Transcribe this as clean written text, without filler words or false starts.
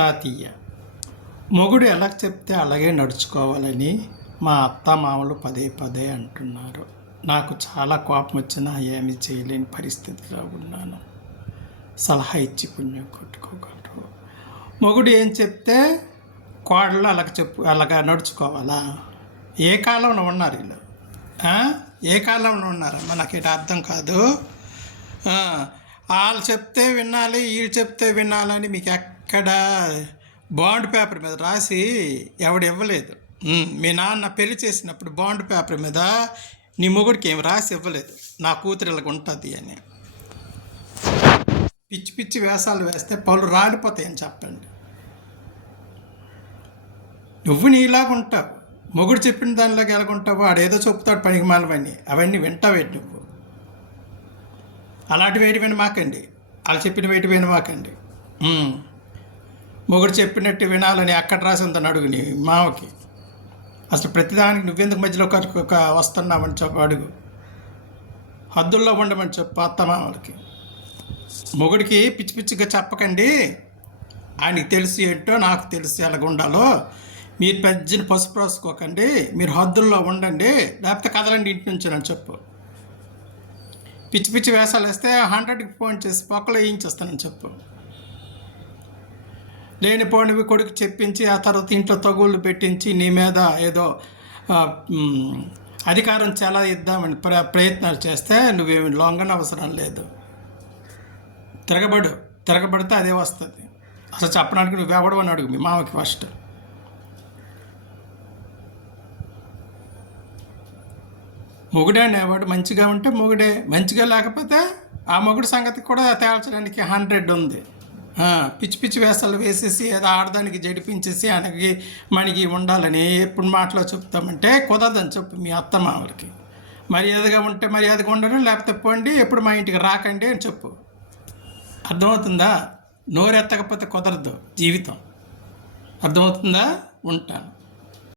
తాతయ్య. మొగుడు ఎలా చెప్తే అలాగే నడుచుకోవాలని మా అత్త మామలు పదే పదే అంటున్నారు. నాకు చాలా కోపం వచ్చినా ఏమీ చేయలేని పరిస్థితిలో ఉన్నాను. సలహా ఇచ్చి పుణ్యం కొట్టుకోగలరు. మొగుడు ఏం చెప్తే కోడలు అలాగా నడుచుకోవాలా? ఏ కాలంలో ఉన్నారు వీళ్ళు? ఏ కాలంలో ఉన్నారమ్మా? నాకు ఇటు అర్థం కాదు. వాళ్ళు చెప్తే వినాలి, వీళ్ళు చెప్తే వినాలని మీకు ఎక్కడ బాండ్ పేపర్ మీద రాసి ఎవడు ఇవ్వలేదు. మీ నాన్న పెళ్లి చేసినప్పుడు బాండ్ పేపర్ మీద నీ మొగుడికి ఏమి రాసి ఇవ్వలేదు, నా కూతురు ఇలాగ ఉంటుంది అని. పిచ్చి పిచ్చి వేషాలు వేస్తే పళ్ళు రాలిపోతాయని చెప్పండి. నువ్వు నీలాగా ఉంటావు, మొగుడు చెప్పిన దానిలాగా ఎలాగుంటావు? ఆడేదో చెప్తాడు పనికి మాలవన్నీ, అవన్నీ వింటావేంటి నువ్వు? అలాంటి వేటి వినమాకండి, వాళ్ళు చెప్పిన వేటి వినమాకండి. మొగుడు చెప్పినట్టు వినాలని ఎక్కడ రాసి ఉందని అడుగు నీ మామకి. అసలు ప్రతిదానికి నువ్వెందుకు మధ్యలో వస్తున్నావని చెప్పు అడుగు. హద్దుల్లో ఉండమని చెప్పు అత్త మామలకి. మొగుడికి పిచ్చి పిచ్చిగా చెప్పకండి. ఆయనకి తెలిసి ఏంటో నాకు తెలిసి ఎలాగ ఉండాలో. మీరు పెద్దని పసుపు రాసుకోకండి, మీరు హద్దుల్లో ఉండండి, లేకపోతే కదలండి ఇంటి నుంచి అని చెప్పు. పిచ్చి పిచ్చి వేషాలు వేస్తే 100కి ఫోన్ చేసి పొక్కలో వేయించేస్తానని చెప్పు. లేనిపోనివి కొడుకు చెప్పించి ఆ తర్వాత ఇంట్లో తగుళ్ళు పెట్టించి నీ మీద ఏదో అధికారం చాలా ఇద్దామని ప్రయత్నాలు చేస్తే నువ్వేమి లొంగన అవసరం లేదు. తిరగబడితే అదే వస్తుంది. అసలు చెప్పడానికి నువ్వెవడు అని అడుగు మీ మామకి ఫస్ట్. మొగుడే అనేవాడు మంచిగా ఉంటే మొగుడే, మంచిగా లేకపోతే ఆ మొగుడు సంగతి కూడా తేల్చడానికి 100 ఉంది. పిచ్చి పిచ్చి వేషాలు వేసేసి ఏదో ఆడదానికి జడిపించేసి ఆయనకి మనకి ఉండాలని ఎప్పుడు మాటలో చెప్తామంటే కుదరదని చెప్పు మీ అత్త మామలకి. మర్యాదగా ఉంటే మర్యాదగా ఉండడం, లేకపోతే పోండి, ఎప్పుడు మా ఇంటికి రాకండి అని చెప్పు. అర్థమవుతుందా? నోరెత్తకపోతే కుదరదు జీవితం. అర్థమవుతుందా? ఉంటాను.